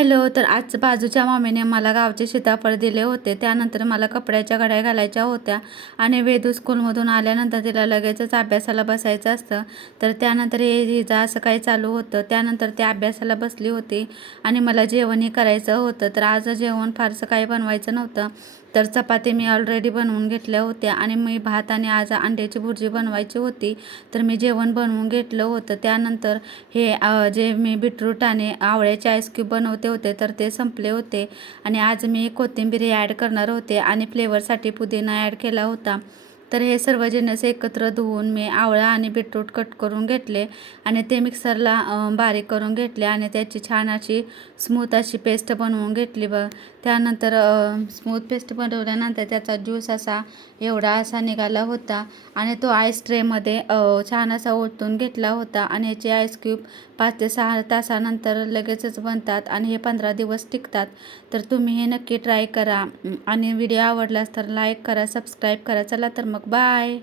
Hello. तर आज बाजूच्या मामीने मला गावचे सीताफळ दिले होते. त्यानंतर मला कपड्याच्या घड्या घालायच्या होत्या आणि वेदू स्कूलमधून आल्यानंतर तिला लगेचच अभ्यासाला बसायचं असतं. तर त्यानंतर हिचं असं काही चालू होतं. त्यानंतर ती अभ्यासाला बसली होती आणि मला जेवणही करायचं होतं. तर आज जेवण फारसं काही बनवायचं नव्हतं. तर चपाती मी ऑलरेडी बनवून घेतल्या होत्या आणि मी भात आणि आज अंड्याची भुर्जी बनवायची होती. तर मी जेवण बनवून घेतलं होतं. त्यानंतर हे जे मी बीटरूट आणि आवळ्याचे आईस क्यूब बनवते होते तर ते संपले होते आणि आज मी कोथिंबीर ॲड करणार होते आणि फ्लेवरसाठी पुदिना ॲड केला होता. तर हे सर्व जिन्नस एकत्र धुवून मी आवळा आणि बीटरूट कट करून घेतले आणि ते मिक्सरला बारीक करून घेतले आणि त्याची छान अशी स्मूथ अशी पेस्ट बनवून घेतली त्यानंतर स्मूथ पेस्ट बनवल्यानंतर त्याचा ज्यूस असा एवढा असा निघाला होता आणि तो आईस ट्रेमध्ये छान असा ओतून घेतला होता आणि याचे आईस क्यूब 5 ते 6 तासानंतर लगेचच बनतात आणि हे 15 दिवस टिकतात. तर तुम्ही हे नक्की ट्राय करा आणि व्हिडिओ आवडलास तर लाईक करा, सबस्क्राईब करा. चला तर मग बाय.